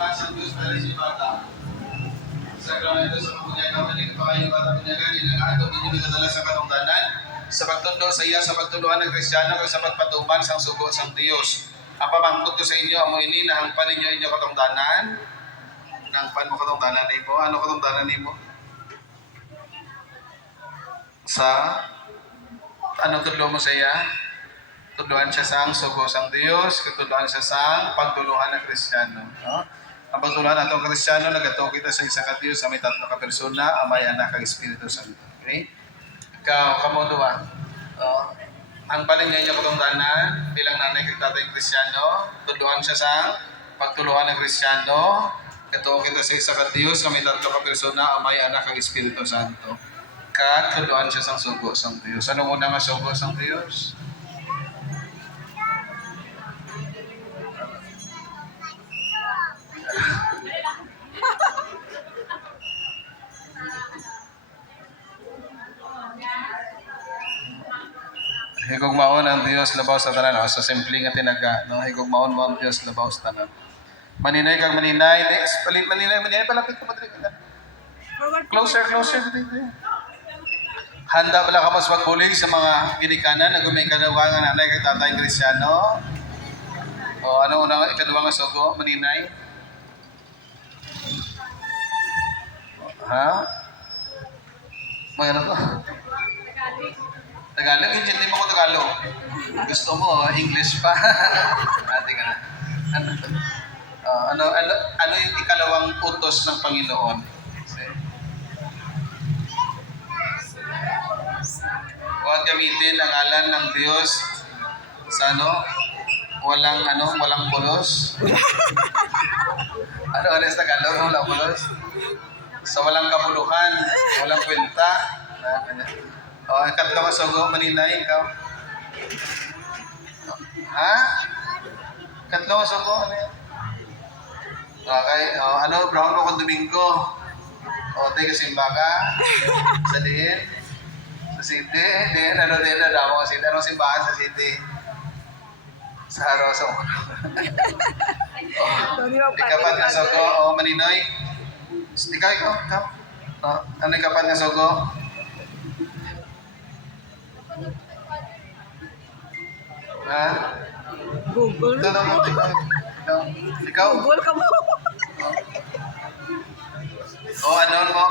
iba sa Diyos para si bata. Sakramento sa pagpunyaga, manig pa kayo bata punyaga, ninangatog ninyo nagdala sa katungdanan, sa pagtundo sa iya, sa pagtuluhan ng Kristiyano, kag sa pagpatuman sang sugo sang Diyos. Ang pamangkot ko sa inyo, amo ini, nahangpan ninyo inyo katungdanan. Nahangpan mo katungdanan ni mo. Ano katungdanan ni mo? Sa, ano tudlo mo sa iya? Tudloan siya sang sugo sang Diyos, tutuluhan siya sang pagtuluhan ng Kristiyano. No? Ang pagtuluhan natong Kristiyano, nagatuo kita sa isa ka Diyos, sa may tatlo ka persona, Amay, Anak, kag Espiritu Santo. Okay? Ikaw, kamodo ba? Ang paling niya katungdanan, bilang nanay kag tatay Kristiyano, tudlohan siya sang pagtuluhan ng Kristiyano, katuo kita sa isa ka Diyos, sa may tatlo ka persona, Amay, Anak, kag Espiritu Santo. Kag tudlohan siya sang sugo sang Diyos. Anong una nga sugo sang Diyos? Higugmaon ang Dios labaw sa tanan, sa simple nga tinaga, no? Higugmaon mo ang Dios labaw sa tanan. Maninay kag maninay, next palit maninay palapit ko padre kita. Closer dito. Handa pala ka mas magbulig sa mga ginikanan na gumay kanawa nga nanay kag tatay Kristiyano. O ano una nga ikaduwa nga sugo, maninay? Ha? Magano to? Tagalog, hindi mo ko Tagalog. Gusto mo, English pa. Ate ka na. Ano yung ikalawang utos ng Panginoon? Huwag gamitin ang ngalan ng Diyos sa walang pulos. Ano sa Tagalog, walang pulos? Sa walang kabuluhan, walang kwenta. Ikatlo ka sugo, maninay, ikaw. Ha? Ikatlo ka sugo, ano yan? Okay, brown mo kung Domingo. Tayo kasimba ka. Sa diin. Sa city. Diin, nadamo ka city. Anong simbahan sa city? Sa araw sa ulo. Ikapat nga sugo, maninoy. Ikaw. Ano ikapat nga sugo? Ha? Google. Ikaw? Google ka mo.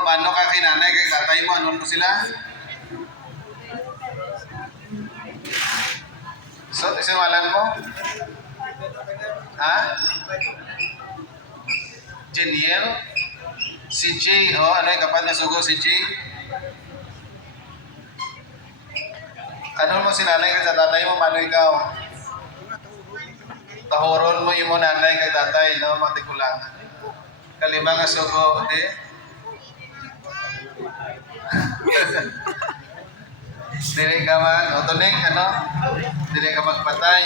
Paano ka kay nanay, kay tatay mo? Ano mo sila? So, isimalan mo? Ha? Jeniel? Si Jay, ano yung kapat na sugo si Jay? Ano mo si nanay kay tatay mo, paano ikaw? Tahoron mo yung nanay kay tatay, no? Matikulangan. Kalima nga sugo, di? Dili ka tunig, Dili ka magpatay,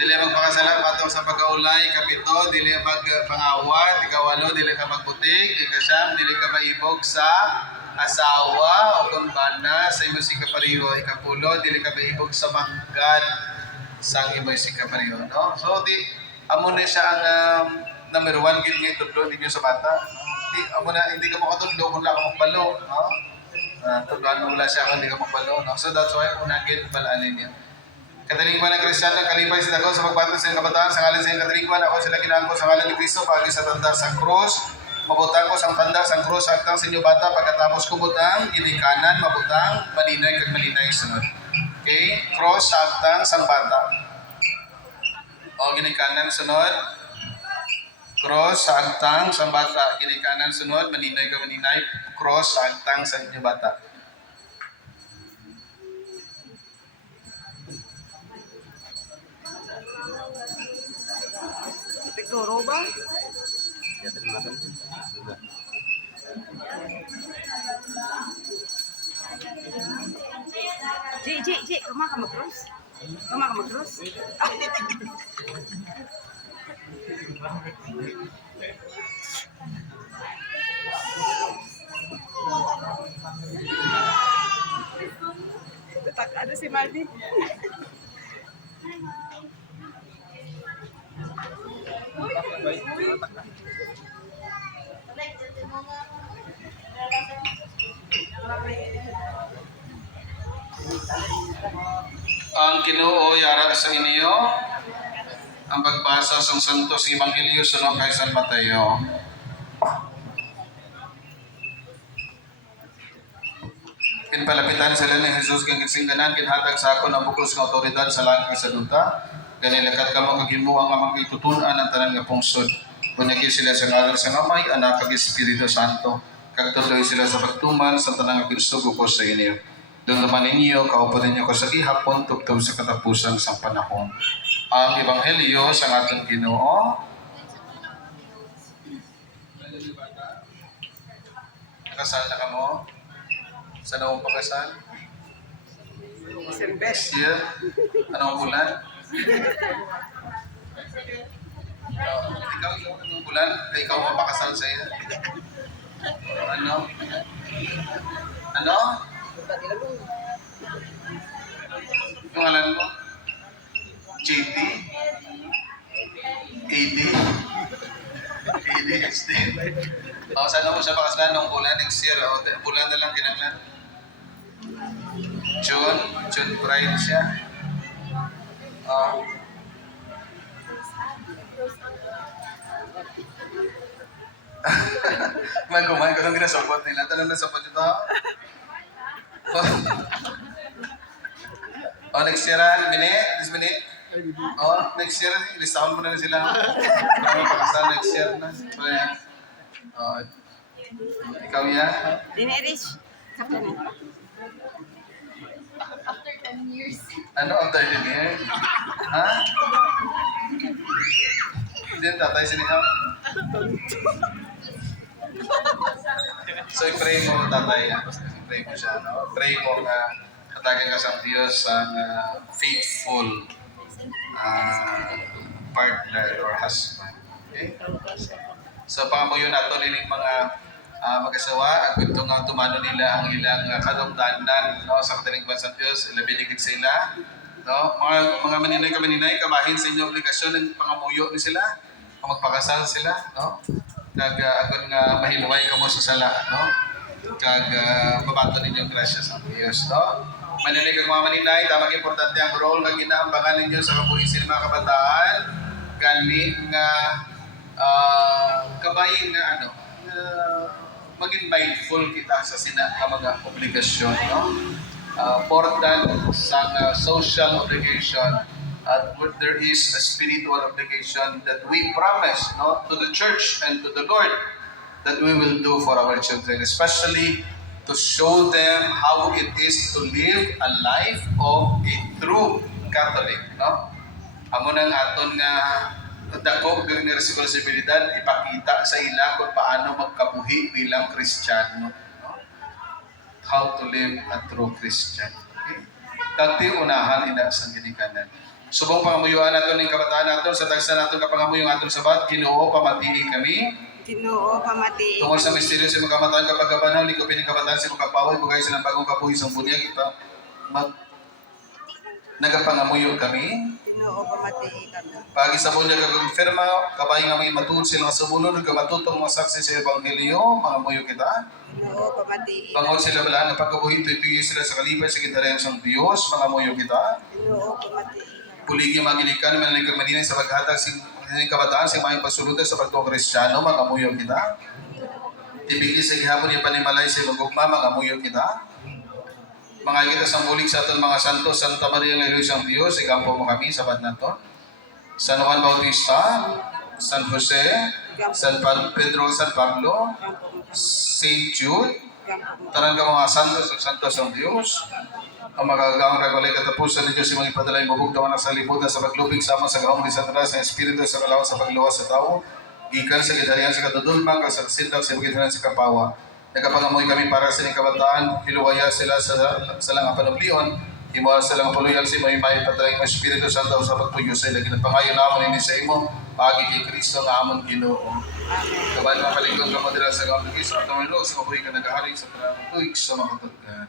Dili magpakasalan patong sa pag-aulay, kapito, dili magpangawat, ikawalo, dili ka magputik, ikasyam, dili ka maibog sa asawa o kumpana sa imo si kapariho, ikapulo, dili ka maibog sa manggad sa imo si kapariho, no? So, amo na siya ang number 1 gid nga tudlo ninyo sa bata. Hindi ka makatudlo kung wala ka magpalo, no? Tudloan mo wala siya kung hindi ka magpalo, no? So, that's why una gid balaanin niya. Katalingban ng Kristiyano, kalibay sila ko sa pagbato sa kabataan, sa ngalan sa katalingban, ako sila ginangko sa ngalan ni Kristo, pagi sa tanda sa krus, mabutang ko sa tanda sa krus, aktang sa inyo bata, pagkatapos ko butang, ginikanan, mabutang, malinay, kag malinay sunod. Okay? Cross, aktang, sang bata. O, ginikanan, sunod. Cross, aktang, sang bata. Ginikanan, sunod, malinay, kag malinay, cross, aktang, sa inyo bata. Siguro ba? Ji, kama ka mag-cross? Ada si Maldi. Uy, Ang Ginoo yara sa inyo ang pagbasa sa Santos Ebanghelyo sa kay San Mateo. Pinpalapitan sila ni Jesus kang singganan kinhatag sa ako ng bukos ng otoridad sa langit sa duta. Ganilakat ka mo kagimuang nga magitutunan ang tanan nga pungsod. Kunyagi sila sa ngalan sa Amay, Anak kag Espiritu Santo. Kagtuloy sila sa pagtuman sa tanang nga pinsugo ko sa inyo. Doon naman ninyo, kaupo ninyo ko sa gihapon, tugtog sa katapusan sa panahon. Ang Ebanghelyo sa ating Ginoo. Kasal na ka mo? Sa nawang pagkasal? December. Next year? Anong bulan? Ikaw, anong bulan? Ikaw mapakasal sa iyo? Ano? Ano? Yung alam mo? JP? AD? ADHD? O, sana mo siya pakasalan nung bulan next year? O, bulan na lang kinaglan? June bride siya? O. Kumain ko nung ginasapot nila. Tanong na sapot ito. Next year, this minute. Next year, listahan mo na sila. Kami pakasal next year na. So, yan. Ikaw yan? Dinerish. Sakto na. After 10 years. Ano ang 30 year? Ha? Hindi ang tatay siniha. So, i-pray mo tatay. I-pray mo siya. No? Pray mo na katagan ka sa Diyos ang faithful partner or husband. Okay? So, pangamuyo nato niling mga mag-asawa, at ito nga tumano nila ang ilang kalungdanan no, sa katalingban sa Diyos, ilabinigid sila. No? Mga maninay, kamahin sa inyong obligasyon ng pangamuyo ni sila, kung magpakasal sila. No? Kag agon nga mahinuway ka mo sa sala. No? Kag babato ninyong grasya sa Diyos. No? Maninig ang mga maninay, tamang importante ang role ng inaambangan ninyo sa kapulisin ng mga kabataan. Gani nga kabayin na maging mindful kita sa mga obligasyon. No? Important sa social obligation at there is a spiritual obligation that we promise no, to the church and to the Lord that we will do for our children, especially to show them how it is to live a life of a true Catholic. No? Amo nang aton nga dako ng responsibilidad ipakita sa ila kung paano magkabuhi bilang Kristiyano. No? How to live a true Christian. Okay? Kagti unahan ina sa ginikanan. Subong pangamuyuan nato ng kabataan nato sa tagsa nato kapangamuyong aton sabat, Ginoo pamatii kami. Ginoo pamati. Tungkol sa misteryo sa mga kamatayan kapag kabanaw, likupin ng kabataan sa mga kapawoy, bugay silang bagong kapuhi sa bunyag, ito nagapangamuyo kami. Ginoo pamati kami. Pagi sa bunyag kagong kabay nga may matuod silang sumunod, kamatutong mga saksi sa Ebanghelyo, mga muyo kita. Ginoo pamati. Bangod sila wala, napagkabuhi, tuyo sila sa kalibay sa gintarehan sa Diyos, mga muyo kita. Ginoo pamati. Puligi magilikan, manaligang maninay sa paghatag sa kabataan, sa mga pasulunod sa pagtuong Kristiyano, mga muyo kita. Ibigay sa gihapon yung panimalay sa magugma, mga muyo kita. Mga kita sa mulig sa aton mga santo, Santa Maria ng Ilus ang Diyos, ikampo mo kami, sabat na to. San Juan Bautista, San Jose, San Pedro, San Pablo, Saint Jude, tanan ka mga santos ang Diyos. Ang magagaang kagulay katapusan ng Diyos yung mga ipadalay mabug na sa libutan sa paglupig sama sa gahong sa taras ng Espiritu sa kalawan sa pagluwas sa tao. Gikan sa gidarihan sa katudulmang, sa sindak sa magitan sa kapawa. Nagkapangamoy kami para sa inyong kabataan, hiluwaya sila sa lang panablion, himuha sa lang puluyang si may patalay ng Espiritu Santo sa pagtuyo sa ilang ginagpangayon naman ini sa imo, pagi kay Kristo nga amon Ginoo. Kabay mga palingkong kamadira sa gawang ng Kristo at namalog sa mabuhay ka naghahaling sa panahon tuig sa mga katulad. Amen.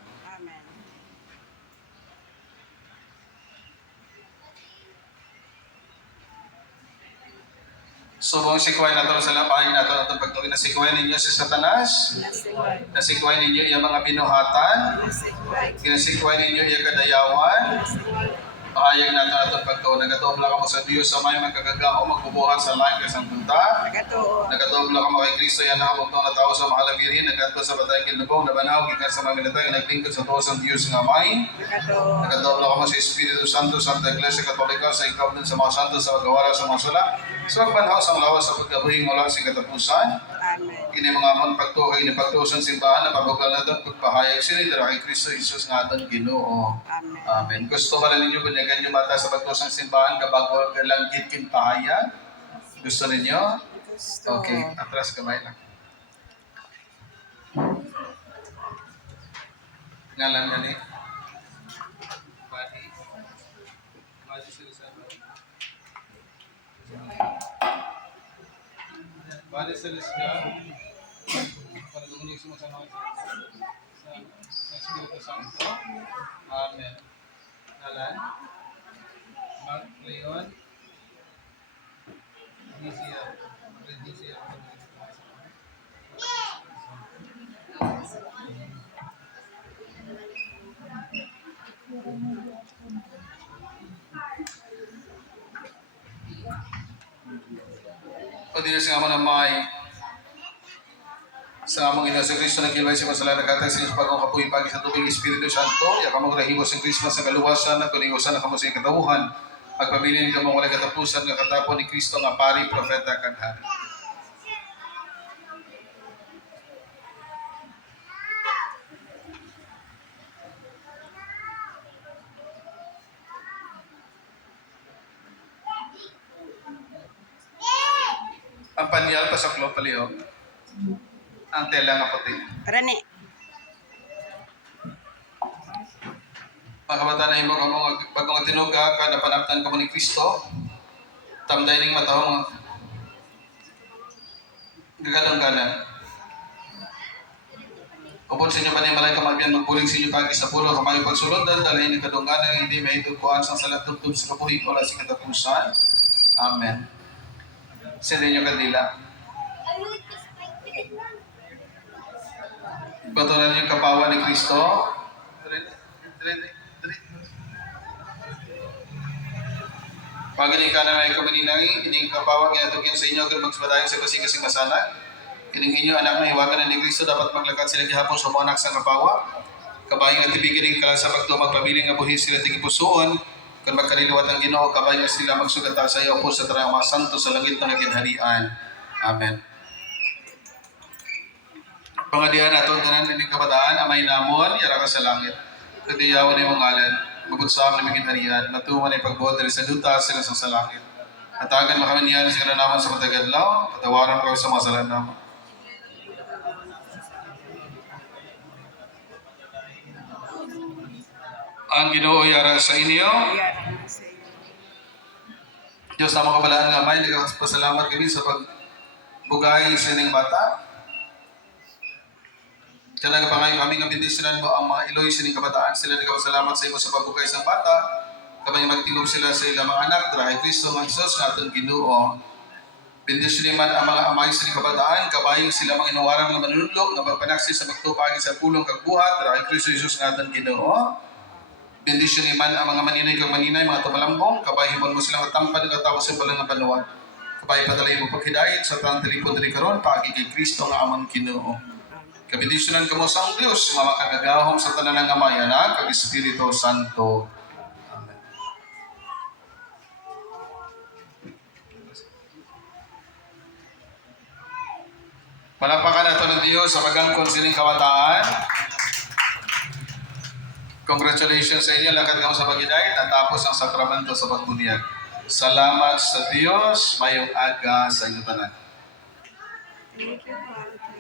Subong sikway nato sa lapahin nato natong pagtuon na sikway ninyo si Satanas, Nasikway. na sikway ninyo iya mga binuhatan, Nasikway. kinasikway ninyo iya kadayawan, Nasikway. pahayag nato natong pagtuon nagatobla ka mo sa Dios sa may magkagagao magbubuhat sa langit sa punta. Nagatuo. Nagatobla ka mo kay Kristo yan nakabugtong na tao sa mahal birhin nagadto sa batay kinubong na banaw gikan sa mga military naglingkod sa tuos ng Dios nga may. Nagatuo. Nagatobla ka mo sa Espiritu Santo sa Iglesia Katolika sa ikaw din sa mga santo sa magawala sa mga sula. Sa pagbanhaw sa lawas sa pagkabuhing wala sa katapusan. Amen. Kini mga amon pagtuhay ni pagtuusan simbahan na pabugal natin pagpahayag sila dira kay Kristo Jesus nga aton Ginoo. Amen. Amen. Gusto ba ninyo bunyagan yung bata sa pagtuusan simbahan kapag walang gitkin pahayag? Gusto ninyo? Gusto. Okay, atras kamay lang. Ngalan nga ni? Badi. Badi sila sa Badi Celestial, para lumunig sumasama sa Espiritu Santo. Amen. Ngalan? Mark Leon. Inicia. Inicia. Padilas nga mo na may sa among ina sa Kristo nagkilay si masala nagkatag sa pagkong kapuhi pagi sa tubig Espiritu Santo ya kamong rahimo sa Christmas sa kaluwasan na kuningusan na kamo sa katawuhan pagpabilin ni kamong wala katapusan nga katapon ni Kristo nga pari propeta kag hari. Ang panyal pasaklo paliho. Ang tela nga puti. Rani. Mga kabataan na himo kamo bagong tinuga kada panaptan kamo ni Kristo. Tamday ning matahong gagadangganan. Upon sa inyo pa ni malay kamagyan magpuling sa inyo pagi sa pulo kamayo pagsulod dalahin ng kadungganan hindi may tukuan sang salat tubtub sa kapuhi wala sa katapusan. Amen. Sa inyo kadila. Patunan yung kapawa ni Kristo. Pagini ka na may kamaninay, ining kapawa kaya tugyan sa inyo kung magsbadayon sa kasing masanag. Kining inyo anak na hiwagan na ni Kristo dapat maglakad sila gihapon sa mga anak sa kapawa. Kabayo at tibigin ng kala sa pagtumag pabiling nga buhi sila tingin pusoon. Kung magkaliliwat ang Ginoo, kabayo sila magsugata sa iyo po sa tarang mga santo sa langit na naginharian. Amen. Pangadihan aton tanan ning kabataan amay namon yara ka sa langit. Kadiyawan ni mong ngalan, mabutsam na migin harian, matuman ay pagbuhat diri sa duta sila sa langit. Atagan makamanihan sa naman sa matagadlaw, patawaran ko sa mga sala naman. Ang Ginoo yara sa inyo. Yara na sa iyo. Diyos na makabalaan nga may nagpasalamat kami sa pagbugay sa inyong bata. Kaya nagpangayo kami nga bindisinan mo ang mga Iloy sining kabataan. Sila nagpasalamat sa imo sa pagbugay sa bata. Kamay magtingog sila sa ilang mga anak. Dahil Kristo ng Isos nga itong Ginoo. Bindisinan man ang mga amay sining kabataan. Kabayo sila mga inuwarang nga manunulog nga magpanaksi sa magtupagi sa pulong kagbuhat. Dahil Kristo Isos nga itong Ginoo. Bendisyon iman ang mga maninay kag maninay, mga tumalambong, kabay himon mo silang atampad ng atawa sa balang nga panuwag. Kabay padalay mo paghidayat sa tang telipon diri karon paagi kay Kristo nga amon Ginoo. Kabendisyonan kamo sa ang Dios, nga makagagahom sa tanan ng Amay, Anak, kag Espiritu Santo. Amen. Palapakan nato ng Dios sa pagangkon sining kabataan. Congratulations sa inyo, lakad kamo sa paghidayat, natapos ang sakramento sa pagbunyag. Salamat sa Diyos, mayong aga sa inyo tanan. Thank you, Lord.